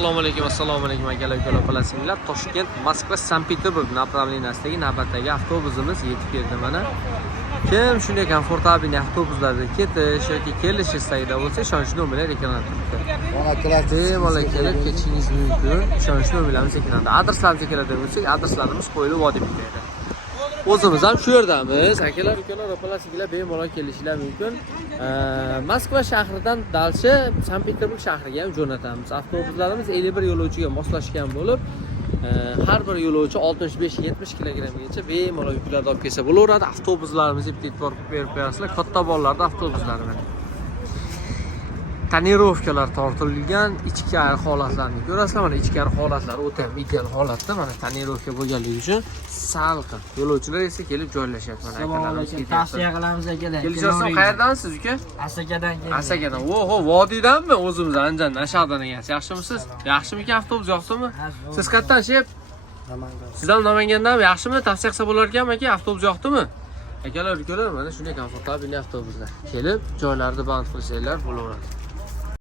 Assalomu alaykum akalar, bilasizlar. Toshkent, Moskva, Sankt-Peterburg направлениyasidagi navbatdagi avtobusimiz yetib keldi mana. Kim shunday komfortabil avtobuslarda ketish yoki kelish istagida bo'lsa, ishonch nomerlar ekranda turibdi. Bemalol kelib ketishingiz mumkin. Ishonch nomerlarimiz ekranda. Adreslarimiz ekranda bo'lsa, adreslarimiz qo'yilib vodiy bitadi. O'zimiz ham shu yerdamiz. Akalar, ukalar, bilasizlar, bemalol kelishinglar mumkin. Moskva shahridan dalchi Sankt-Peterburg shahriga ham jo'natamiz. Avtobuslarimiz 51 yo'lovchiga moslashgan bo'lib, har bir yo'lovchi 65-70 kggacha bemalol yuklarni olib kelsa bo'laveradi. Avtobuslarimizni bitta e'tibor berib qo'yasizlar. Katta bolalarda avtobuslar mana. Tonirovkalar tortilgan ichki holatlarni ko'rasizlar. Mana ichki holatlar o'ta ideal holatda, mana tonirovka bo'lganligi uchun salqin. Yo'lovchilar esa kelib joylashyapti mana akalarimiz. Tavsiya qilamiz akalar. Kelishasiz, qayerdansiz uka? Asakadan keldim. Asakadan. Oho, vodiydanmi? O'zimiz Anjan, Nashaqdan ekansiz. Yaxshimisiz? Yaxshimikan avtobus yoqdimi? Siz qayerdan shep? Namangan. Sizdan Namangandanmi? Yaxshimi? Tavsiya qilsa bo'lar ekanmi aka? Avtobus yoqdimi? Akalar, ukalar, mana shunday komfortabil avtobuslar. Kelib joylarni band qilsanglar bo'laveradi.